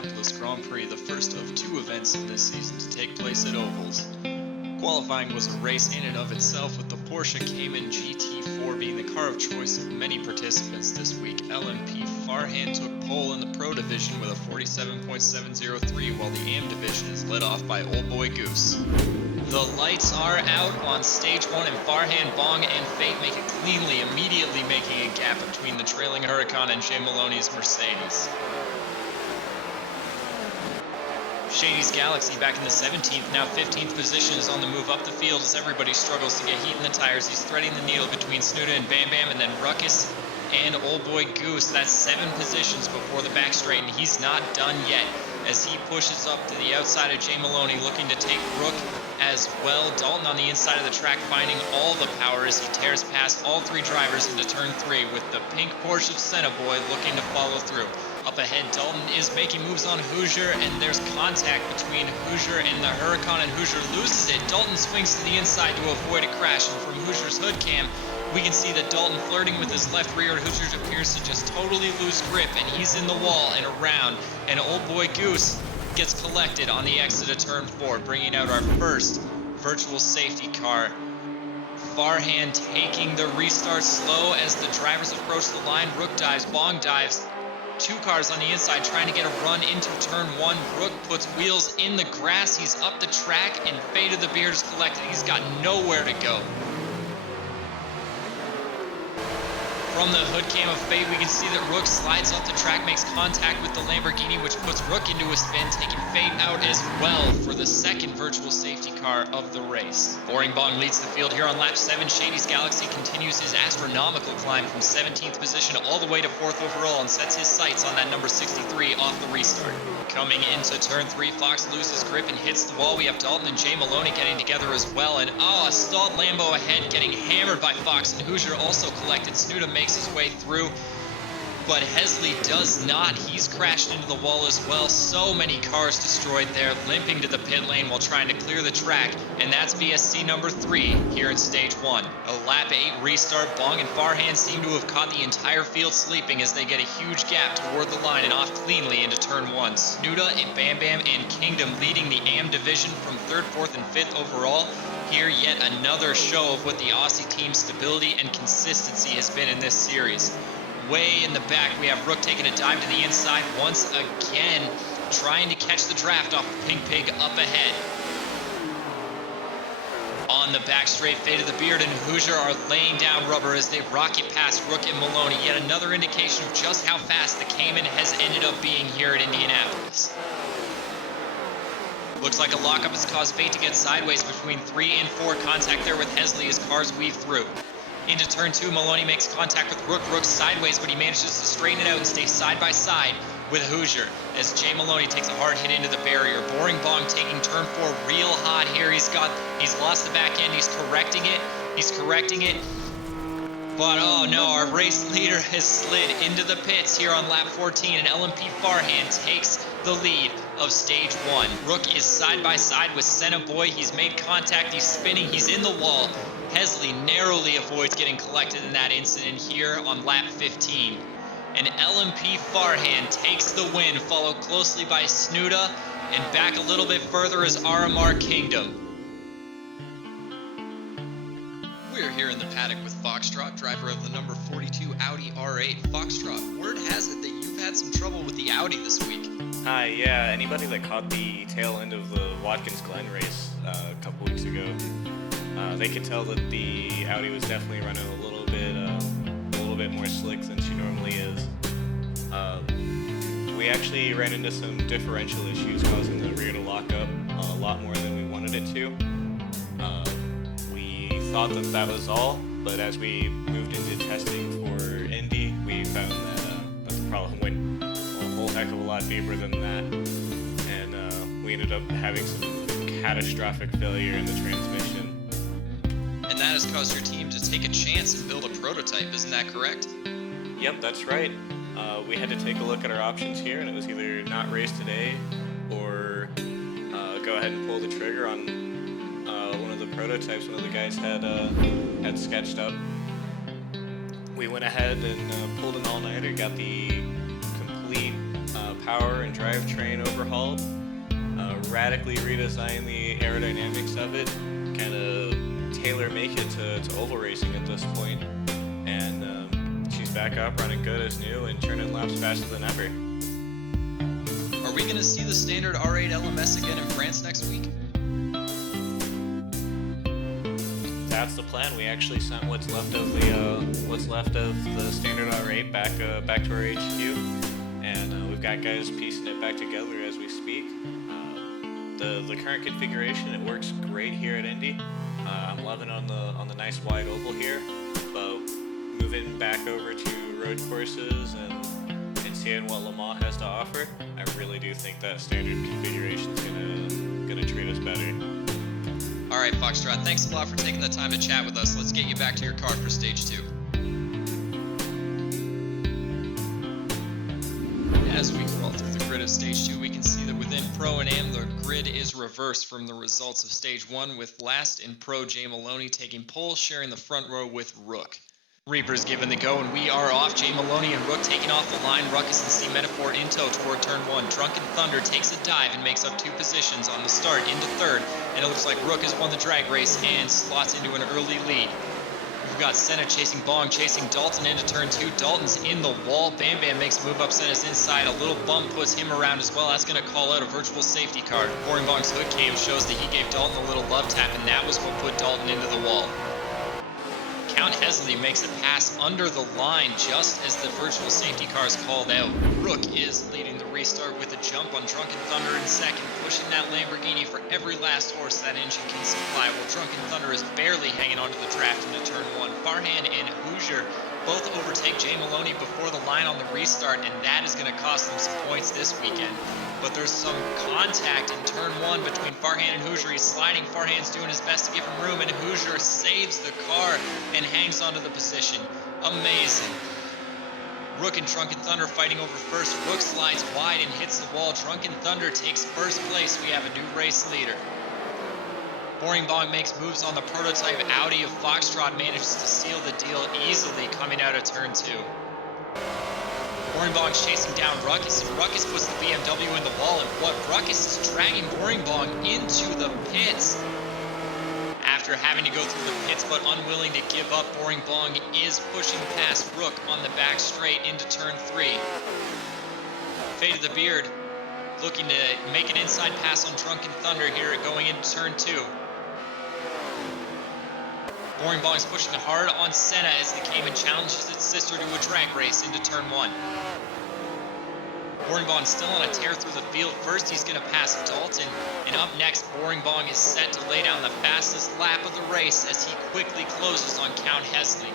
Indianapolis Grand Prix, the first of two events in this season to take place at ovals. Qualifying was a race in and of itself, with the Porsche Cayman GT4 being the car of choice of many participants this week. LMP Farhan took pole in the Pro Division with a 47.703, while the AM Division is led off by Old Boy Goose. The lights are out on stage one, and Farhan, Bong, and Fate make it cleanly, immediately making a gap between the trailing Huracan and Jay Maloney's Mercedes. Shady's Galaxy back in the 17th, now 15th position, is on the move up the field as everybody struggles to get heat in the tires. He's threading the needle between Snuda and Bam Bam, and then Ruckus and Old Boy Goose. That's 7 positions before the back straight, and he's not done yet as he pushes up to the outside of Jay Maloney, looking to take Rook as well. Dalton on the inside of the track, finding all the power as he tears past all 3 drivers into turn 3, with the pink Porsche of Senna Boy looking to follow through. Up ahead, Dalton is making moves on Hoosier, and there's contact between Hoosier and the Huracan, and Hoosier loses it. Dalton swings to the inside to avoid a crash, and from Hoosier's hood cam, we can see that Dalton flirting with his left rear. Hoosier appears to just totally lose grip, and he's in the wall and around, and Old Boy Goose gets collected on the exit of turn 4, bringing out our first virtual safety car. Farhan taking the restart slow as the drivers approach the line. Rook dives, Bong dives. 2 cars on the inside trying to get a run into turn 1. Rook puts wheels in the grass. He's up the track, and Fade of the Beard is collected. He's got nowhere to go. From the hood cam of Fade, we can see that Rook slides off the track, makes contact with the Lamborghini, which puts Rook into a spin, taking Fade out as well for the second virtual safety car of the race. Boring Bong leads the field here on lap 7. Shady's Galaxy continues his astronomical climb from 17th position all the way to 4th overall, and sets his sights on that number 63 off the restart. Coming into turn 3, Fox loses grip and hits the wall. We have Dalton and Jay Maloney getting together as well, and a stalled Lambo ahead, getting hammered by Fox, and Hoosier also collected. Snuda makes his way through, but Hesley does not. He's crashed into the wall as well. So many cars destroyed there, limping to the pit lane while trying to clear the track, and that's VSC number 3 here in stage 1. A lap 8 restart. Bong and Farhan seem to have caught the entire field sleeping as they get a huge gap toward the line and off cleanly into turn 1. Snuda and Bam Bam and Kingdom leading the AM division from 3rd, 4th, and 5th overall. Here, yet another show of what the Aussie team's stability and consistency has been in this series. Way in the back, we have Rook taking a dive to the inside once again, trying to catch the draft off of Pink Pig up ahead. On the back straight, Fade of the Beard and Hoosier are laying down rubber as they rocket past Rook and Maloney. Yet another indication of just how fast the Cayman has ended up being here at Indianapolis. Looks like a lockup has caused Fate to get sideways between 3 and 4. Contact there with Hesley as cars weave through. Into turn 2, Maloney makes contact with Rook. Rook's sideways, but he manages to straighten it out and stay side by side with Hoosier as Jay Maloney takes a hard hit into the barrier. Boring Bong taking turn 4 real hot here. He's lost the back end. He's correcting it. But oh no, our race leader has slid into the pits here on lap 14, and LMP Farhan takes the lead of stage 1. Rook is side by side with Senna Boy. He's made contact, he's spinning, he's in the wall. Hesley narrowly avoids getting collected in that incident here on lap 15. And LMP Farhan takes the win, followed closely by Snuda, and back a little bit further is RMR Kingdom. We're here in the paddock with Foxtrot, driver of the number 42 Audi R8. Foxtrot, word has it that you've had some trouble with the Audi this week. Hi, yeah, anybody that caught the tail end of the Watkins Glen race a couple weeks ago, they could tell that the Audi was definitely running a little bit more slick than she normally is. We actually ran into some differential issues causing the rear to lock up a lot more than we wanted it to. We thought that was all, but as we moved into testing for Indy, we found that the problem went a whole heck of a lot deeper than that, and we ended up having some catastrophic failure in the transmission. And that has caused your team to take a chance and build a prototype, isn't that correct? Yep, that's right. We had to take a look at our options here, and it was either not race today or go ahead and pull the trigger on one of the prototypes one of the guys had sketched up. We went ahead and pulled an all-nighter, got the complete power and drivetrain overhauled, radically redesign the aerodynamics of it, kind of tailor-make it to oval racing at this point, and she's back up running good as new and turning laps faster than ever. Are we going to see the standard R8 LMS again in France next week? That's the plan. We actually sent what's left of the standard R8 back to our HQ, and we've got guys piecing it back together as we speak. The current configuration, it works great here at Indy. I'm loving on the nice wide oval here, but moving back over to road courses and seeing what Le Mans has to offer, I really do think that standard configuration is gonna treat us better. All right, Foxtrot, thanks a lot for taking the time to chat with us. Let's get you back to your car for stage 2. As we crawl through the grid of stage 2, we can see that within Pro and Am, the grid is reversed from the results of stage 1, with last in Pro Jay Maloney taking pole, sharing the front row with Rook. Reaper's given the go, and we are off. Jay Maloney and Rook taking off the line. Ruckus and C Metaphor in tow toward turn 1. Drunken Thunder takes a dive and makes up 2 positions on the start into 3rd, and it looks like Rook has won the drag race and slots into an early lead. We've got Senna chasing Bong, chasing Dalton into turn 2. Dalton's in the wall. Bam Bam makes a move up Senna's inside. A little bump puts him around as well. That's going to call out a virtual safety car. Boring Bong's hood cam shows that he gave Dalton a little love tap, and that was what put Dalton into the wall. Count Hesley makes a pass under the line just as the virtual safety car is called out. Rook is leading the restart with a jump on Drunken Thunder in 2nd, pushing that Lamborghini for every last horse that engine can supply, while Drunken Thunder is barely hanging onto the draft into turn 1. Farhan and Hoosier both overtake Jay Maloney before the line on the restart, and that is going to cost them some points this weekend. But there's some contact in turn 1 between Farhan and Hoosier. He's sliding. Farhan's doing his best to give him room, and Hoosier saves the car and hangs onto the position. Amazing. Rook and Drunken Thunder fighting over first. Rook slides wide and hits the wall. Drunken Thunder takes first place. We have a new race leader. Boring Bong makes moves on the prototype Audi of Foxtrot, manages to seal the deal easily coming out of turn 2. Boring Bong's chasing down Ruckus, and Ruckus puts the BMW in the wall, and what Ruckus is dragging Boring Bong into the pits. After having to go through the pits but unwilling to give up, Boring Bong is pushing past Rook on the back straight into turn 3. Fade of the Beard looking to make an inside pass on Drunken Thunder here going into turn 2. Boring Bong's pushing hard on Senna as the Cayman challenges its sister to a drag race into turn 1. Boring Bong still on a tear through the field. First, he's going to pass Dalton, and up next, Boring Bong is set to lay down the fastest lap of the race as he quickly closes on Count Hesley.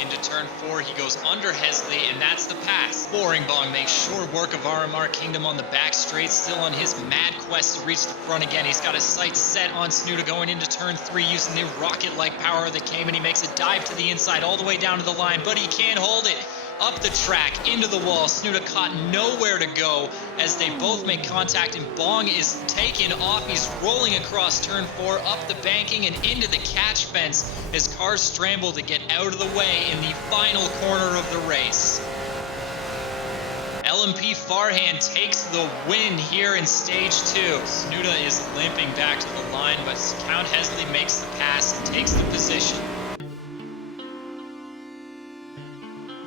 Into turn 4, he goes under Hesley, and that's the pass. Boring Bong makes short work of RMR Kingdom on the back straight, still on his mad quest to reach the front again. He's got his sights set on Snuda going into turn 3 using the rocket-like power of the Cayman. He makes a dive to the inside all the way down to the line, but he can't hold it. Up the track, into the wall. Snuda caught nowhere to go as they both make contact, and Bong is taken off. He's rolling across turn 4, up the banking, and into the catch fence as cars scramble to get out of the way in the final corner of the race. LMP Farhan takes the win here in stage 2. Snuda is limping back to the line, but Count Hesley makes the pass and takes the position.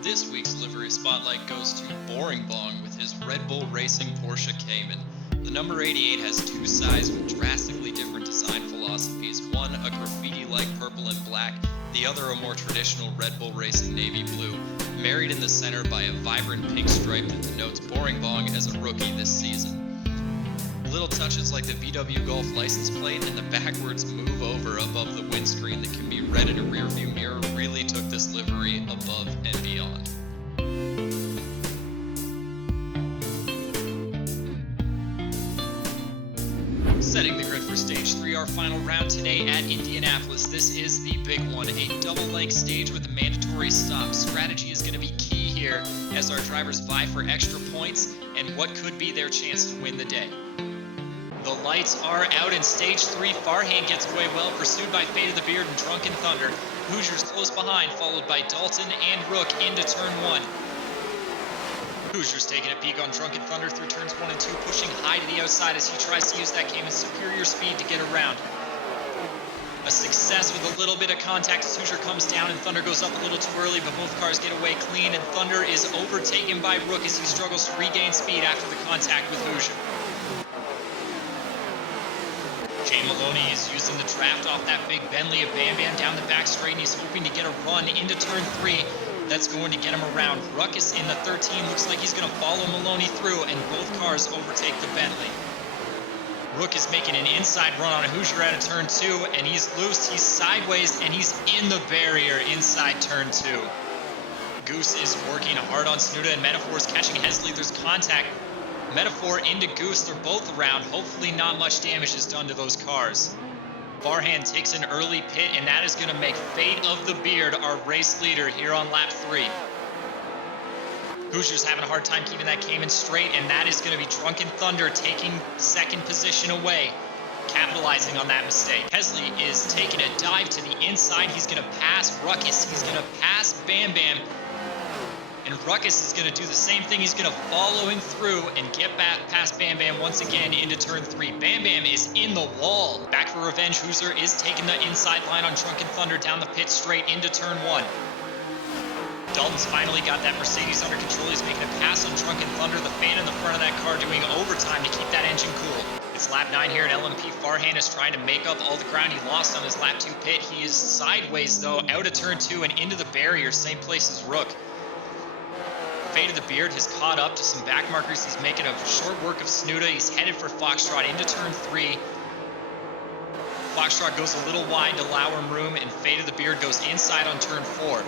This week's livery spotlight goes to Boring Bong with his Red Bull Racing Porsche Cayman. The number 88 has 2 sides with drastically different design philosophies. One a graffiti-like purple and black, the other a more traditional Red Bull Racing navy blue, married in the center by a vibrant pink stripe that denotes Boring Bong as a rookie this season. Little touches like the VW Golf license plate and the backwards move over above the windscreen that can be read in a rearview mirror really took this livery above and beyond. Setting the grid for stage 3, our final round today at Indianapolis. This is the big one, a double-length stage with a mandatory stop. Strategy is going to be key here as our drivers vie for extra points and what could be their chance to win the day. The lights are out in stage 3. Farhan gets away well, pursued by Fate of the Beard and Drunken Thunder. Hoosiers close behind, followed by Dalton and Rook into turn 1. Hoosiers taking a peek on Drunken Thunder through turns 1 and 2, pushing high to the outside as he tries to use that Cayman's superior speed to get around. A success with a little bit of contact as Hoosier comes down and Thunder goes up a little too early, but both cars get away clean, and Thunder is overtaken by Rook as he struggles to regain speed after the contact with Hoosier. Jay Maloney is using the draft off that big Bentley of Bam Bam down the back straight, and he's hoping to get a run into turn 3. That's going to get him around. Ruckus in the 13 looks like he's going to follow Maloney through, and both cars overtake the Bentley. Rook is making an inside run on Hoosier out of turn 2, and he's loose, he's sideways, and he's in the barrier inside turn 2. Goose is working hard on Snuda, and Metaphor is catching Hesley. There's contact. Metaphor into Goose, they're both around. Hopefully not much damage is done to those cars. Farhan takes an early pit, and that is going to make Fate of the Beard our race leader here on lap 3. Hoosiers having a hard time keeping that Cayman straight, and that is going to be Drunken Thunder taking second position away, capitalizing on that mistake. Hesley is taking a dive to the inside. He's going to pass Ruckus. He's going to pass Bam Bam. And Ruckus is going to do the same thing. He's going to follow him through and get back past Bam Bam once again into turn 3. Bam Bam is in the wall. Back for revenge. Hoosier is taking the inside line on Drunken Thunder down the pit straight into turn 1. Dalton's finally got that Mercedes under control. He's making a pass on Drunken Thunder. The fan in the front of that car doing overtime to keep that engine cool. It's lap 9 here at LMP. Farhan is trying to make up all the ground he lost on his lap 2 pit. He is sideways, though, out of turn 2 and into the barrier, same place as Rook. Fate of the Beard has caught up to some back markers. He's making a short work of Snuda. He's headed for Foxtrot into turn 3. Foxtrot goes a little wide to allow him room, and Fate of the Beard goes inside on turn 4.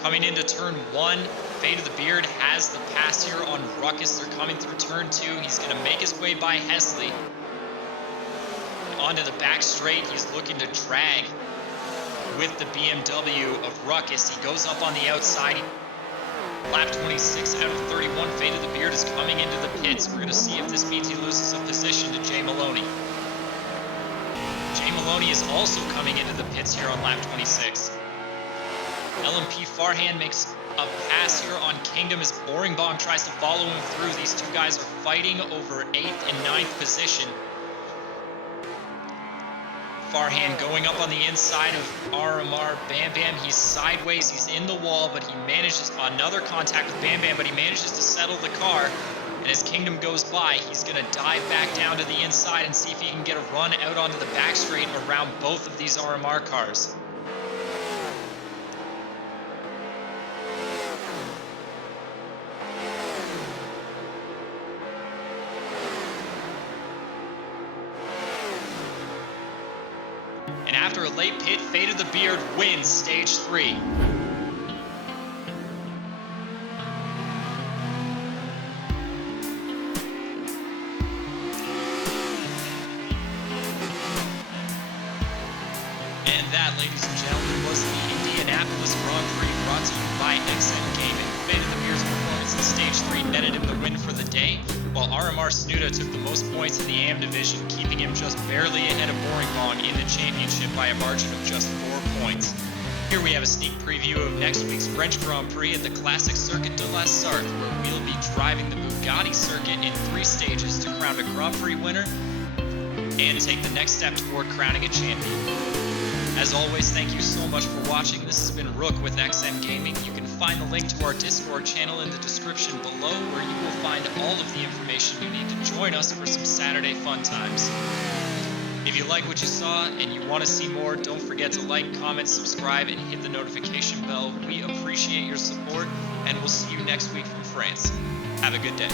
Coming into turn 1, Fate of the Beard has the pass here on Ruckus. They're coming through turn 2. He's going to make his way by Hesley. Onto the back straight, he's looking to drag with the BMW of Ruckus. He goes up on the outside. Lap 26 out of 31, Fate of the Beard is coming into the pits. We're going to see if this means he loses a position to Jay Maloney. Jay Maloney is also coming into the pits here on lap 26. LMP Farhan makes a pass here on Kingdom as Boring Bomb tries to follow him through. These two guys are fighting over 8th and 9th position. Farhan going up on the inside of RMR Bam Bam. He's sideways, he's in the wall, but he manages another contact with Bam Bam, but he manages to settle the car. And as Kingdom goes by, he's going to dive back down to the inside and see if he can get a run out onto the back straight around both of these RMR cars. And after a late pit, Fate of the Beard wins stage 3. And that, ladies and gentlemen, was the Indianapolis Grand Prix brought to you by XM Gaming. Fate of the Beard's performance in stage 3 netted him the win for the day, while RMR Snuda took the most points in the AM division, keeping him just barely ahead of Boring Bong in the championship by a margin of just 4 points. Here we have a sneak preview of next week's French Grand Prix at the classic Circuit de la Sarthe, where we'll be driving the Bugatti circuit in 3 stages to crown a Grand Prix winner and take the next step toward crowning a champion. As always, thank you so much for watching. This has been Rook with XM Gaming. You can find the link to our Discord channel in the description below, where you will find all of the information you need to join us for some Saturday fun times. If you like what you saw and you want to see more, don't forget to like, comment, subscribe, and hit the notification bell. We appreciate your support, and we'll see you next week from France. Have a good day.